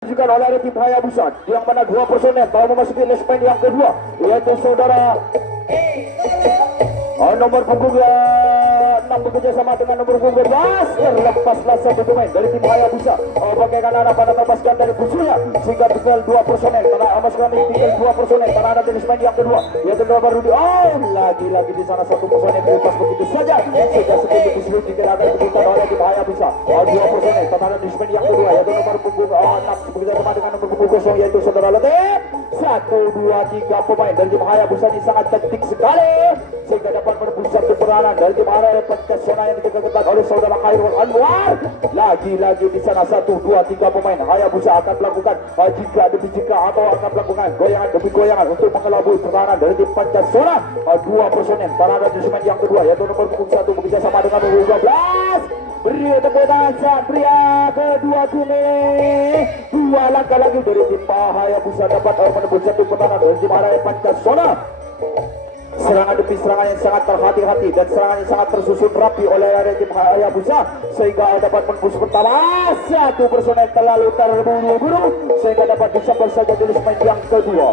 juga oleh tim Hayabusa yang mana dua personel telah memasuki les main yang kedua, yaitu saudara nomor punggung 6 bekerja sama dengan nomor punggung 12. Terlepaslah satu pemain dari tim Hayabusa bagaikan anak pada terlepaskan dari musuhnya sehingga tinggal dua personel telah tinggal dua personel telah ada di les main yang kedua, yaitu nomor Rudi. Lagi-lagi di sana satu personel dilepas begitu saja sehingga seperti musuh tidak akan diberikan oleh tim Hayabusa. Dua personel telah ada di les main yang kedua, yaitu nomor punggung 6 bekerja sama dengan nomor punggung 0, yaitu saudara Letep. 1, 2, 3 pemain dari tim Hayabusa ini sangat cantik sekali sehingga dapat merebut satu peranan dari tim Araya Pancasona yang dikejar oleh saudara Khairul Anwar. Lagi-lagi di sana 1, 2, 3 pemain Hayabusa akan melakukan jika demi jika atau akan melakukan goyangan demi goyangan untuk mengelabui pertahanan dari tim Pancasona. Dua personel parada di semen yang kedua, yaitu nomor punggung 1 bekerja sama dengan nomor 12. Beri tepuk tangan pria kedua tim ini. Dua langkah lagi dari tim Hayabusa dapat menembus satu pertahanan dari tim Araya Pancasona. Serangan demi serangan yang sangat terhati-hati dan serangan yang sangat tersusun rapi oleh tim Hayabusa sehingga dapat menembus pertama. Satu personel terlalu terburu-buru sehingga dapat disambar saja di semen yang kedua.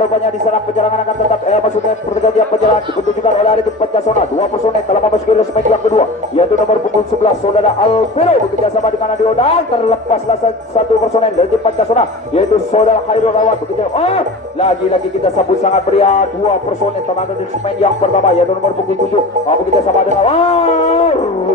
Rupanya di sana penyerangan akan tetap maksudnya pergantian penyerangan ditunjukkan oleh tim Pancasona. Dua personel telah memasuki les main yang kedua, yaitu nomor punggung 11 saudara Alvero bekerja sama dengan Adio, dan terlepaslah satu personel dari tim Pancasona, yaitu saudara Khairul Anwar bekerja. Lagi-lagi kita sambut sangat meriah dua personel telah ada di les main yang pertama, yaitu nomor punggung 7 bekerja sama dengan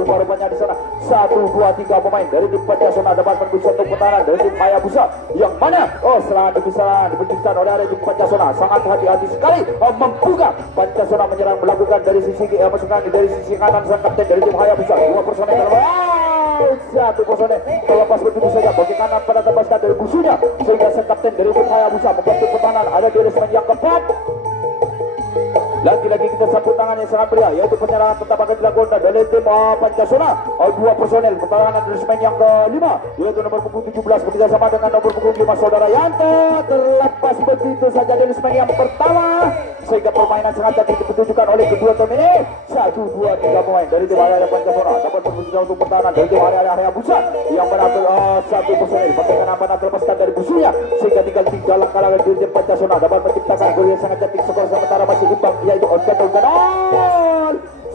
rupanya di sana 1, 2, 3 pemain dari tim Pancasona dapat menembus satu pertahanan dari tim Hayabusa yang mana serangan demi serangan dibentukkan oleh tim Pancasona. Sangat hati-hati sekali membuka. Pancasona menyerang melakukan dari sisi dari sisi kanan sang kapten dari tim Hayabusa. Dua personel satu personel terlepas begitu saja bagi kanan pada terlepaskan dari musuhnya sehingga sang kapten dari tim Hayabusa membantu pertahanan ada di semen yang keempat. Lagi-lagi kita sambut tangan yang sangat meriah, yaitu penyerangan tetap akan dilakukan dari tim Pancasona. Dua personel pertahanan dari semen yang kelima, yaitu nomor punggung 17 bekerja sama dengan nomor punggung 5 saudara Yanto. Terlepas begitu saja dari semen yang pertama sehingga permainan sangat cantik ditunjukkan oleh kedua tim ini. 1, 2, 3 pemain dari tim Araya Pancasona dapat berusaha untuk pertahanan dari tim Araya Hayabusa yang menampil satu personel bagaikan apa terlepaskan dari musuhnya sehingga tinggal 3 langkah lagi dari tim Pancasona dapat menciptakan gol yang sangat cantik. Skor sementara masih imbang, yaitu on.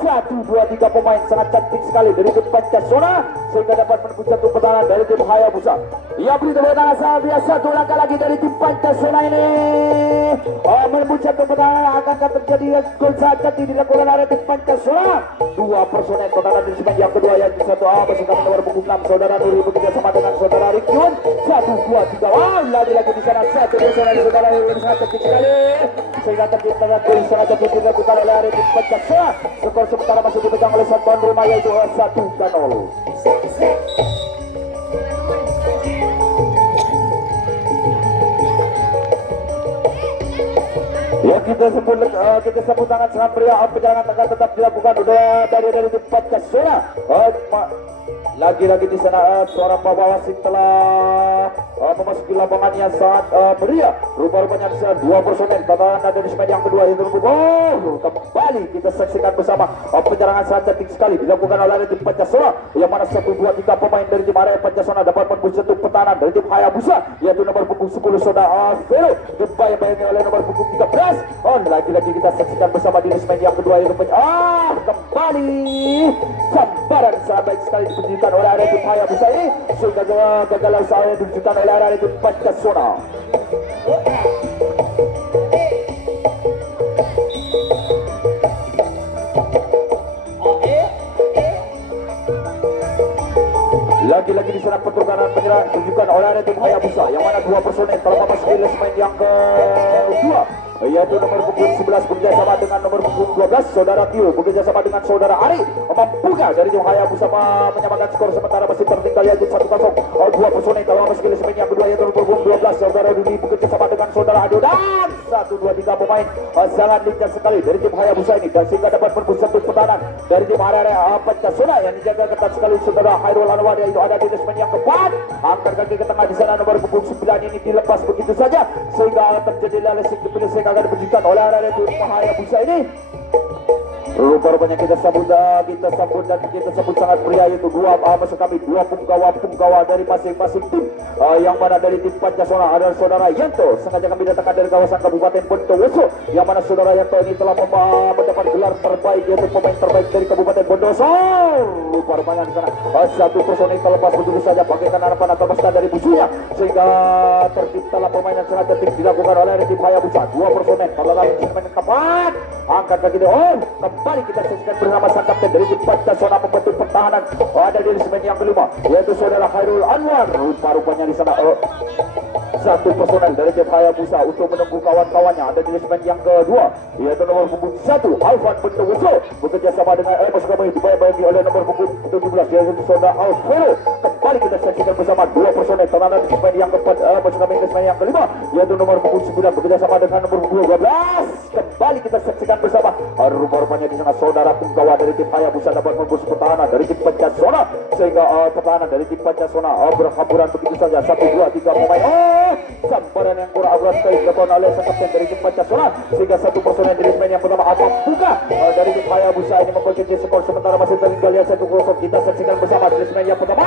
1, 2, 3 pemain sangat cantik sekali dari tim Pancasona sehingga dapat menembus satu pertahanan dari tim Hayabusa. Ia beri tepuk tangan sahabat. Satu langkah lagi dari tim Pancasona ini menembus satu pertahanan. Akankah terjadi gol sangat cantik dilakukan oleh tim Pancasona? Dua personel pertahanan di semen yang kedua, yaitu satu bersama nomor punggung 6 saudara Nuri bekerja sama dengan saudara Rikyun. 1, 2, 3 lagi-lagi di sana satu personel saudara Nuri sangat cantik sekali sehingga tercipta gol sangat cantik dilakukan oleh tim Pancasona. Skor sementara masih dipegang oleh sang tuan rumah, yaitu 1-0. Ya, kita sebut tangan sangat meriah. Penyerangan akan tetap dilakukan dari tim Pancasona. Lagi-lagi di sana suara bawa wasit telah memasuki lapangan yang sangat meriah. Rupa-rupanya di sana dua personel pertahanan dari semen yang kedua, yaitu kembali kita saksikan bersama penyerangan sangat cantik sekali dilakukan oleh tim Pancasona yang mana 1, 2, 3 pemain dari tim Araya Pancasona dapat menembus satu pertahanan dari tim Hayabusa, yaitu nomor punggung 10 saudara Vero dibayang-bayangi oleh nomor punggung 13. Lagi-lagi kita saksikan bersama di semen yang kedua, yaitu kembali sambaran sangat baik sekali ditunjukkan oleh area tim Hayabusa ini sehingga gagal usaha yang ditunjukkan oleh area tim Pancasona. Lagi-lagi di sana pertukaran penyerang ditunjukkan oleh area tim Hayabusa yang mana dua personel telah memasuki semen yang kedua, yaitu nomor punggung 11 bekerja sama dengan nomor punggung 12 saudara Tio bekerja sama dengan saudara Ari membuka dari tim Hayabusa menyamakan skor sementara masih tertinggal, yaitu 1-0. Dua personel telah memasuki semen yang kedua, yaitu nomor punggung 12 saudara Rudi bekerja sama dengan saudara Adio, dan 1, 2, 3 pemain sangat lincah sekali dari tim Hayabusa ini dan sehingga dapat menembus satu pertahanan dari tim area Pancasona yang dijaga ketat sekali saudara Khairul Anwar, yaitu ada di resmen yang keempat. Angkat kaki ke tengah di sana nomor punggung 9 ini dilepas begitu saja sehingga terjadi lalesik dipilih akan diberikan oleh area tim Mahaya Busa ini. Rupa-rupanya kita sambut dan kita sebut sangat meriah, yaitu maksud kami dua punggawa dari masing-masing tim. Yang mana dari tim Pancasona adalah saudara Yanto, sengaja kami datangkan dari kawasan Kabupaten Bondowoso, yang mana saudara Yanto ini telah mendapat gelar terbaik, yaitu pemain terbaik dari Kabupaten Bondowoso. Rupa-rupanya di sana satu personil terlepas begitu saja bagaikan harapan atau pasca dari musuhnya, sehingga terciptalah permainan sangat cantik dilakukan oleh tim Hayabusa. Dua personil pada dalam segmen keempat. Angkat kaki kembali kita saksikan bersama sang kapten dari tim Pancasona membentuk pertahanan ada di segmen yang kelima, yaitu saudara Khairul Anwar. Rupa-rupanya di sana satu personel dari tim Hayabusa untuk menunggu kawan-kawannya ada di segmen yang kedua, yaitu nomor punggung 1 Alvan Bondowoso bekerja sama dengan Emos kami dibayar-bayari oleh nomor punggung 17 yaitu saudara Alvero. Kembali kita saksikan bersama dua personel terada di segmen yang keempat, maksud kami di segmen yang kelima, yaitu nomor punggung 9 bekerja sama dengan nomor punggung 12. Kembali kita saksikan bersama rupa-rupanya di sana saudara punggawa dari tim Hayabusa dapat membus pertahanan dari tim Pancasona, sehingga pertahanan dari tim Pancasona berhamburan begitu saja 1, 2, 3 pemain. Sambaran yang kurang akurat sekali dilakukan oleh sang kapten dari tim Pancasona, sehingga satu personel dari pemain yang pertama buka dari tim Hayabusa ini memperkecil skor sementara masih tertinggal 1-0. Kita saksikan bersama dari pemain yang pertama.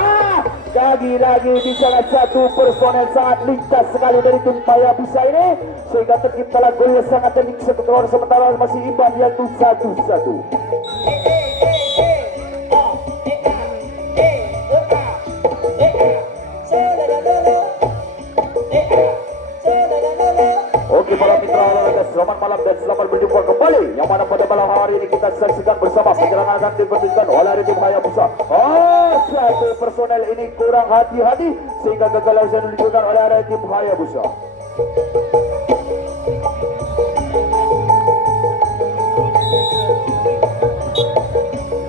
Lagi-lagi di sana satu personel sangat lintas sekali dari tim Hayabusa ini, sehingga terciptalah gol yang sangat cantik sementara masih imbang yaitu 1-1. Oke para mitra olahraga, selamat malam dan selamat berjumpa kembali, yang mana pada malam hari ini kita saksikan bersama perjalanan akan diperhatikan oleh tim Hayabusa. Satu personel ini kurang hati-hati sehingga gagal yang ditunjukkan oleh tim Hayabusa.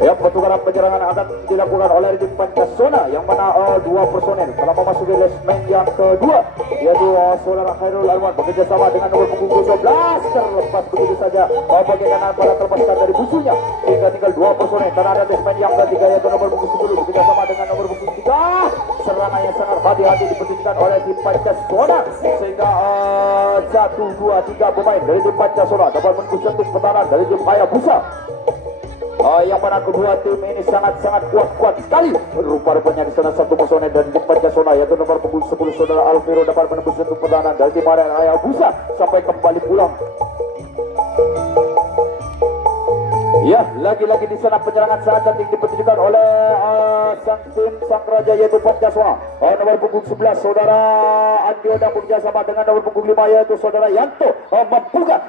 Ya, pertukaran penyerangan akan dilakukan oleh tim Pancasona, yang mana dua personel telah memasuki resmen yang kedua, yaitu saudara Khairul Anwar bekerja sama dengan nomor punggung 12 terlepas begitu saja bagaikan para terlepaskan dari musuhnya, sehingga tinggal dua personel dan ada resmen yang ketiga yaitu nomor punggung 10 bekerja sama dengan nomor punggung 3. Serangan yang sangat hati-hati diperhatikan oleh tim Pancasona, sehingga 1, 2, 3 pemain dari tim Pancasona dapat menembus pertahanan dari tim Hayabusa. Yang mana kedua tim ini sangat-sangat kuat sekali. Rupa-rupanya di sana satu personel dari tim Pancasona yaitu nomor punggung 10 saudara Alvero dapat menembus satu pertahanan dari tim Hayabusa sampai kembali pulang. Ya, lagi-lagi di sana penyerangan sangat cantik dipertunjukkan oleh sang raja yaitu Pancasona. Nomor punggung 11 saudara Andioda bekerja sama dengan nomor punggung 5 yaitu saudara Yanto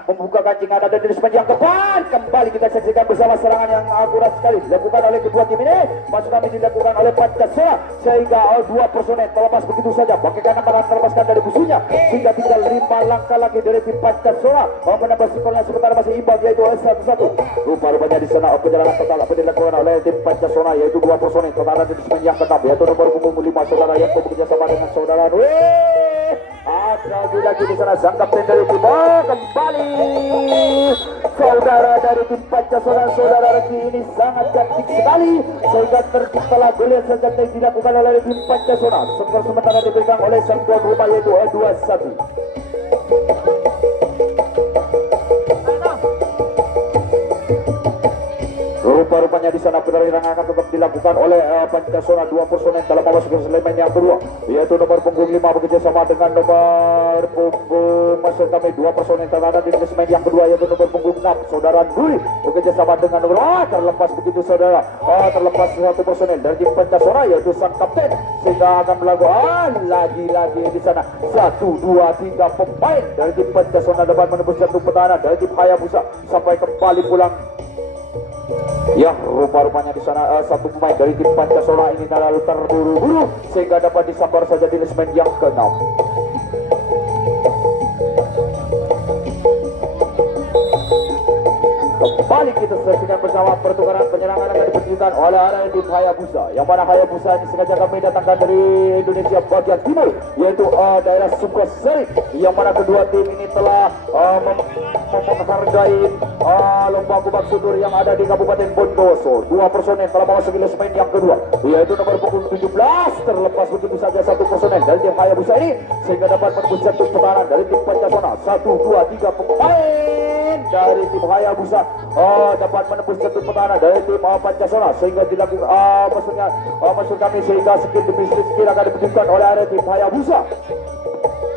membuka kancing ada di sepanjang depan. Kembali kita saksikan bersama serangan yang akurat sekali dilakukan oleh kedua tim ini. Masuk kami dilakukan oleh Pancasona, sehingga dua personel terlepas begitu saja bagaikan para terlepaskan dari musuhnya, sehingga tinggal 5 langkah lagi dari tim Pancasona menambah skornya sementara masih imbang yaitu 1-1. Rupanya di sana penyerangan total apa dilakukan oleh tim Pancasona yaitu dua personel terada di semen yang ke-6 yaitu nomor punggung 5 saudara yang bekerja sama dengan saudara lagi di sana sang kapten dari tim kembali saudara dari tim Pancasona saudara Reki ini sangat cantik sekali sehingga terciptalah gol yang sangat cantik dilakukan oleh tim Pancasona. Skor sementara diberikan oleh sang tuan rumah yaitu 2-1. Rupa-rupanya di sana penyerangan akan tetap dilakukan oleh Pancasona. Dua personel dalam memasuki semen yang kedua yaitu nomor punggung 5 bekerja sama dengan nomor punggung maksud kami dua personel terada di semen yang kedua yaitu nomor punggung 6 saudara Duri bekerja sama dengan nomor terlepas begitu saudara terlepas satu personel dari tim Pancasona yaitu sang kapten sehingga akan melakukan lagi-lagi di sana 1, 2, 3 pemain dari tim Pancasona dapat menembus satu pertahanan dari tim Hayabusa sampai kembali pulang. Ya, rupa-rupanya di sana satu pemain dari tim Pancasona ini terlalu terburu-buru sehingga dapat disambar saja di semen yang ke-6. Kembali kembali kita saksikan bersama pertukaran penyerangan akan dipertunjukkan oleh arah tim Hayabusa, yang mana Hayabusa ini sengaja kami datangkan dari Indonesia bagian timur, yaitu daerah Sukosari, yang mana kedua tim ini telah menghargai lomba kubak sundur yang ada di Kabupaten Bondoso. Dua personel telah memasuki lesmen yang kedua, yaitu nomor punggung 17, terlepas begitu saja satu personel dari tim Hayabusa ini sehingga dapat menembus jatuh pertahanan dari tim Pancasona. 1, 2, 3 pemain dari tim Hayabusa dapat menembus jatuh pertahanan dari tim Pancasona sehingga dilakukan maksud kami sehingga skill demi skill akan ditunjukkan oleh area tim Hayabusa,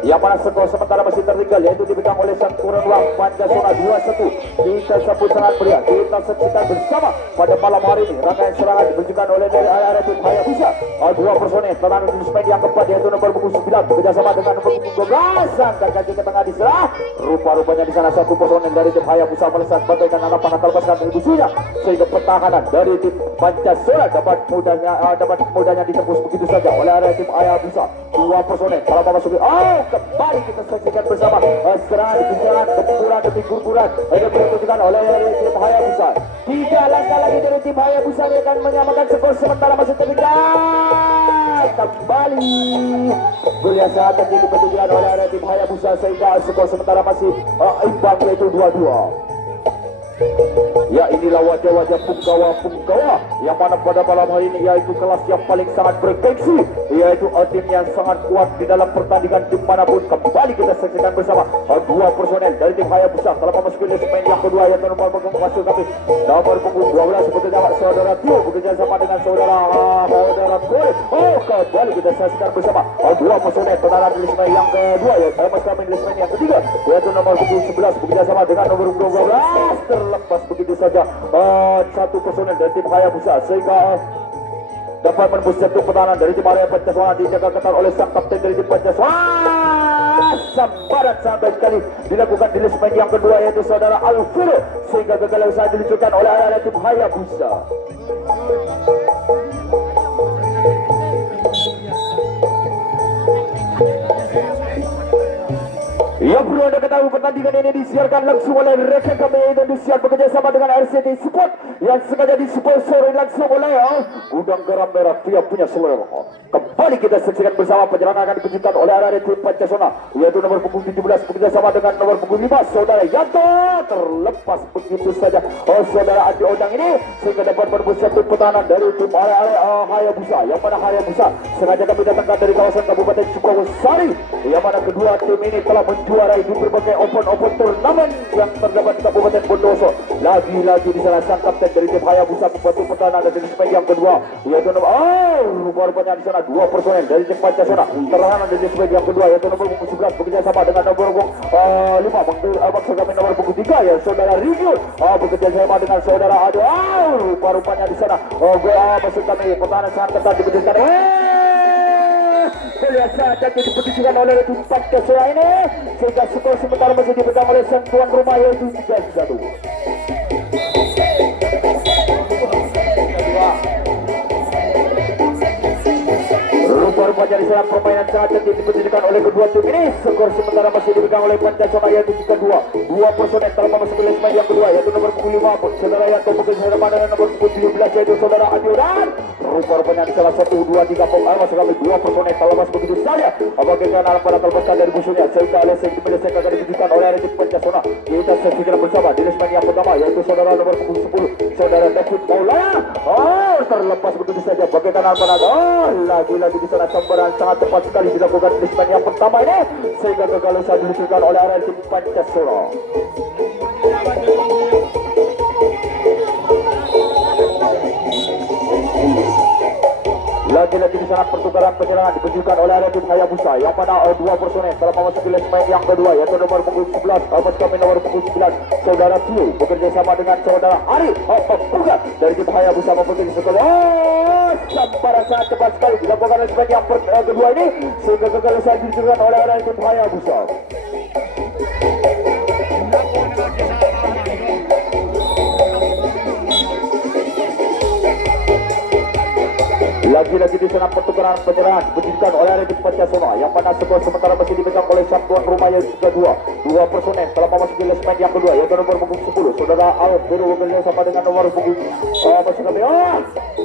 yang mana skor sementara masih tertinggal yaitu dipegang oleh sang tuan rumah Pancasona 2-1. Kita sambut sangat meriah, kita saksikan bersama pada malam hari ini rangkaian serangan ditunjukkan oleh dari area tim Hayabusa. Dua personel tenang di dispen yang keempat yaitu nomor punggung 9 bekerjasama dengan nomor punggung 12, angkat kaki ke tengah diserah. Rupa-rupanya di sana satu personel dari tim Hayabusa melesat bagaikan anak panah terlepaskan dari musuhnya sehingga pertahanan dari tim Pancasona dapat mudahnya ditembus begitu saja oleh area tim Hayabusa. Dua personel kalau memasuki kembali kita saksikan bersama serangan gempuran demi gurguran ini ditunjukkan oleh tim Hayabusa. 3 langkah lagi dari tim Hayabusa akan menyamakan skor sementara masih tertinggal. Kembali berliasa tadi ditunjukkan oleh tim Hayabusa sehingga skor sementara masih imbang yaitu 2-2. Ya, inilah wajah-wajah punggawa yang mana pada malam hari ini yaitu kelas yang paling sangat bergengsi, yaitu tim yang sangat kuat di dalam pertandingan dimanapun. Kembali kita saksikan bersama dua personel dari tim Hayabusa telah memasuki lesmen yang kedua yaitu nomor punggung masuk kami nomor punggung 12 bekerja saudara Tio bekerja sama dengan saudara Boy. Kembali kita saksikan bersama dua personel tendangan di lesmen yang kedua yaitu kami di lesmen yang ketiga yaitu nomor punggung 11 bekerja sama dengan nomor punggung 12. Terlepas begitu saja satu personel dari tim Hayabusa sehingga dapat menembus jatuh pertahanan dari tim area Pancasona dijaga ketat oleh sang kapten dari tim Pancasona. Sambaran sampai sekali dilakukan di lesmen yang kedua yaitu saudara Alfredo sehingga gagal usaha diluncurkan oleh area tim Hayabusa. Yang perlu anda ketahui pertandingan ini disiarkan langsung oleh rekan kami Indonesia bekerja sama dengan RCT Support yang sengaja disponsori langsung oleh Gudang Garam Merah Tiap punya selera. Kembali kita saksikan bersama penyerangan akan ditunjukkan oleh area tim Pancasona yaitu nomor punggung 17 bekerja sama dengan nomor punggung 5 saudara Yanto. Terlepas begitu saja saudara Adi Odang ini sehingga dapat menembus satu pertahanan dari tim area Hayabusa, yang mana Hayabusa sengaja kami datangkan dari kawasan Kabupaten Sukosari, yang mana kedua tim ini telah menjuarai di berbagai open turnamen yang terdapat di Kabupaten Bondoso. Lagi-lagi di sana sang kapten dari tim Hayabusa membantu pertahanan dari dispen yang kedua yaitu rupa-rupanya di sana dua personel dari tim Pancasona pertahanan dari dispen yang kedua yaitu nomor punggung 11 bekerja sama dengan nomor punggung 5 maksud kami nomor punggung 3 ya saudara Rigul bekerja sama dengan saudara Ado. Rupa-rupanya di sana maksud kami pertahanan sangat ketat diperhatikan biasa jadi diperhatikan oleh tim Pancasona ini sehingga skor sementara masih dipegang oleh sang tuan rumah yaitu 3-1. Rupa-rupanya di sana permainan sangat cantik diperhatikan oleh kedua tim ini. Skor sementara masih dipegang oleh Pancasona yaitu 3-2. Dua personel telah memasuki lesmen yang kedua yaitu nomor punggung 5 saudara Yanto bekerja sama dengan nomor punggung 17 yaitu saudara Adiodan. Rupa-rupanya di salah 1, 2, 3 pemain masuk kami dua personel telah masuk begitu saja bagaikan alam pada terpecah dari musuhnya sehingga oleh segi menyelesaikan akan ditunjukkan oleh area tim Pancasona. Kita saksikan bersama di lesmen yang pertama yaitu saudara nomor punggung 10 saudara David Maulana. Terlepas begitu saja bagaikan alam pada lagi-lagi di sana sambaran sangat tepat sekali dilakukan di lesmen yang pertama ini sehingga gagal usaha diluncurkan oleh area tim Pancasona. Lagi-lagi di sana pertukaran penyerangan ditunjukkan oleh area tim Hayabusa yang mana dua personel telah memasuki lesmen yang kedua yaitu nomor punggung 11 kami nomor punggung 9 saudara Tio bekerja sama dengan saudara Ari Bukan dari tim Hayabusa memasuki sekolah. Sambaran sangat cepat sekali dilakukan lesmen yang kedua ini sehingga gagal usaha diluncurkan oleh area tim Hayabusa. Lagi-lagi di sana pertukaran penyerahan dipenjadikan oleh Arif Pancasona, yang mana skor sementara masih dipegang oleh sang tuan rumah yang kedua. Dua personel telah memasuki lesmen yang kedua, yaitu nomor punggung 10 saudara Alvaro bekerja sama dengan nomor punggung masuk kami.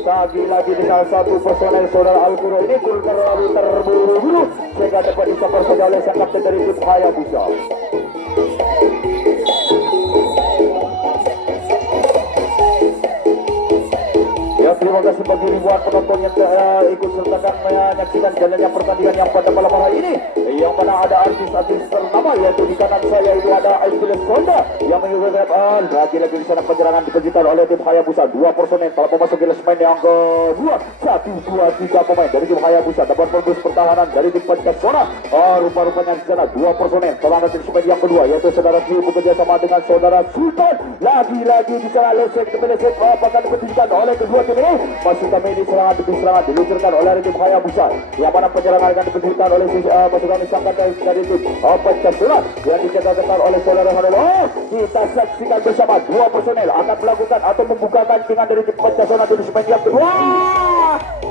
Lagi-lagi di salah satu personel saudara Alvaro ini terlalu terburu-buru sehingga dapat disokor saja oleh sang kapten dari tim Hayabusa. Ya, terima kasih bagi ribuan penonton yang ikut sertakan menyaksikan jalannya pertandingan yang pada malam hari ini, yang mana ada artis-artis ternama, yaitu di kanan saya itu ada Aikiles Honda yang menyebabkan lagi-lagi di sana penyerangan dipenjadikan oleh tim Hayabusa. Dua personel telah memasuki lesmen yang kedua. 1, 2, 3 pemain dari tim Hayabusa dapat merebut pertahanan dari tim Pancasona. Rupa-rupanya di sana dua personel telah ada di lesmen yang kedua, yaitu saudara Tio bekerja sama dengan saudara Sultan. Lagi-lagi di sana lesek apakah dipenjadikan oleh kedua tim ini. Masih kami di serangan demi serangan diluncurkan oleh tim Hayabusa, yang mana penyerangan akan dipenjadikan oleh masuk kami sangkat dari tim Pancasona yang dijaga ketat oleh saudara Hanelo. Kita saksikan bersama dua personel akan melakukan atau membukakan dengan dari tim Pancasona di lesmen yang kedua.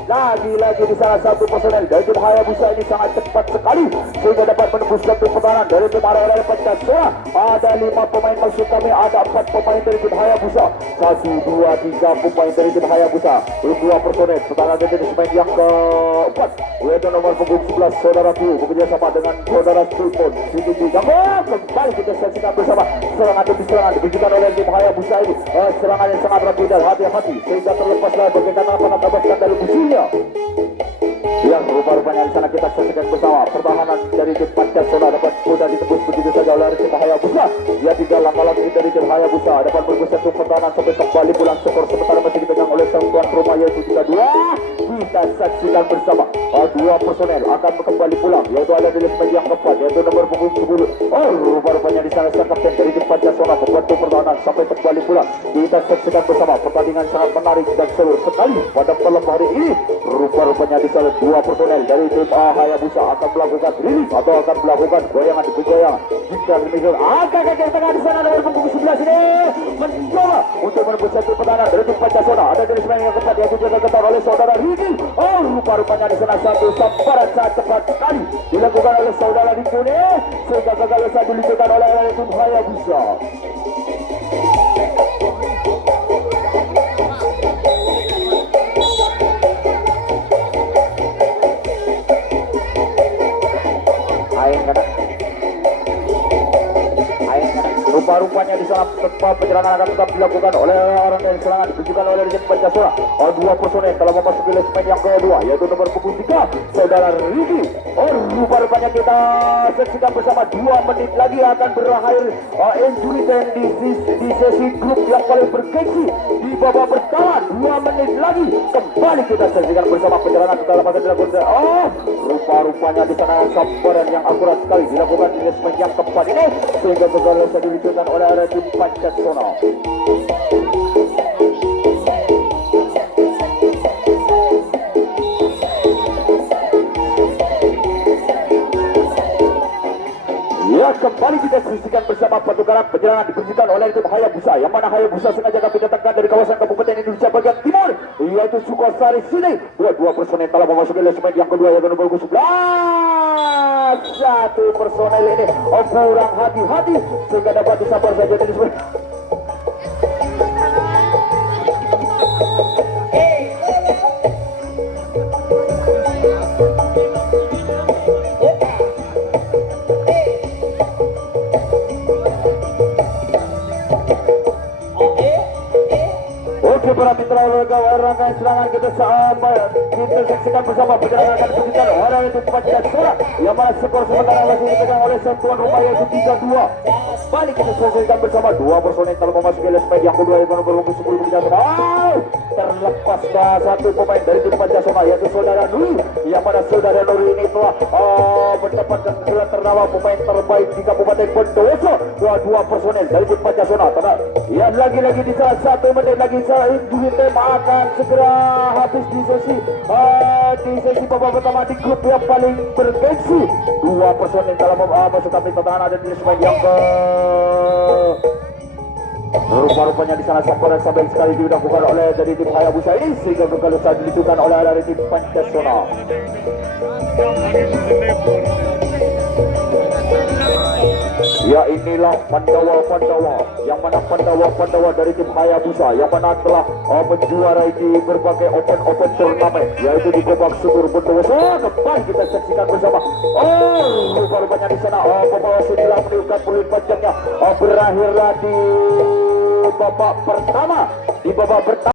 Lagi-lagi di salah satu personel dari tim Hayabusa ini sangat cepat sekali sehingga dapat menembuskan tim pertahanan dari tim arah Pancasona. Ada 5 pemain maksud kami, ada 4 pemain dari tim Hayabusa, 1, 2, 3 pemain dari tim Hayabusa, 2 personel pertahanan dari lesmen yang keempat, yaitu nomor punggung 11 saudara Tio bekerja sama dengan saudara Sultan. Kembali kita saksikan bersama serangan demi serangan diberikan oleh tim Hayabusa ini. Serangan yang sangat rapi dan hati-hati sehingga terlepaslah bagaimana apa tabaskan dari musuhnya. Yang rupa-rupanya di sana kita saksikan bersama pertahanan dari tim Pancasona dapat mudah ditembus begitu saja oleh tim Hayabusa. Dia tinggal langkah ini dari tim Hayabusa dapat bergeser ke pertahanan sampai kembali pulang skor sementara masih dipegang oleh sang tuan rumah yaitu 3-2. Kita saksikan bersama dua personel akan kembali pulang, yaitu ada di lesmen yang keempat, yaitu nomor punggung 10. Rupa-rupanya di sana sang kapten dari tim Pancasona membantu pertahanan sampai kembali pulang. Kita saksikan bersama pertandingan sangat menarik dan seru sekali pada malam hari ini. Rupa-rupanya di sana dua personel dari tim Hayabusa akan melakukan rilis atau akan melakukan goyangan demi goyangan. Jika demikian, kakak tengah di sana nomor punggung 11 ini mencoba untuk menembus satu pertahanan dari tim Pancasona. Ada di lesmen yang keempat yaitu jaga ketat oleh saudara Riki. Rupa-rupanya di sana satu samparan saat cepat sekali dilakukan oleh saudara Riki ini sehingga gagal saat diluncurkan oleh tim Hayabusa. Rupa-rupanya di sana penyerangan akan tetap dilakukan oleh orang yang serangan diberikan oleh tim Pancasona. Dua personel telah memasuki lesmen yang kedua, yaitu nomor punggung 3 saudara Riki. Rupa-rupanya kita saksikan bersama 2 menit lagi akan berakhir injury time di sesi grup yang paling bergengsi di babak pertama. 2 menit lagi kembali kita saksikan bersama penyerangan setelah masa dilakukan. Rupa-rupanya di sana sambaran yang akurat sekali dilakukan di lesmen yang keempat ini sehingga gagal diluncurkan oleh tim Pancasona. Ya, kembali kita saksikan bersama pertukaran penyerangan dipenjadikan oleh tim Hayabusa, yang mana Hayabusa sengaja kami datangkan dari kawasan Kabupaten Indonesia bagian timur, yaitu Sukosari sini. Dua personel telah memasuki lesmen yang kedua, yaitu nomor 11. Satu personel ini kurang hati-hati sehingga dapat disabar saja dari lesmen. Para mitra olahraga serangan kita saksikan bersama penyerangan akan dipenjadikan oleh tim Pancasona, yang mana skor sementara masih dipegang oleh sang tuan rumah yaitu 3-2. Balik kita saksikan bersama 2 personel telah memasuki lesmen yang kedua, yaitu nomor punggung 10 Pancasona. Terlepas satu pemain dari tim Pancasona yaitu saudara Nuri, yang mana saudara Nuri ini telah mendapatkan gelar ternama pemain terbaik di Kabupaten Bondowoso. Dua personel dari tim Pancasona. Ya, lagi-lagi di saat 1 menit lagi injury time akan segera habis di sesi babak pertama di grup yang paling bergengsi. 2 personel dalam masuk kami pertahanan ada di lesmen yang ke Rupa-rupanya di sana sampai sekali dilakukan oleh dari tim Hayabusa ini sehingga kekalahan ditentukan oleh dari tim Pancasila. Ya inilah Pandawa yang mana Pandawa dari tim Hayabusa yang mana telah menjuarai di berbagai open turnamen yaitu di Babak Subur Bondowoso. Kembali kita saksikan bersama. Rupa-rupanya di sana pembawa sudah meniupkan peluit panjangnya berakhirlah di babak pertama.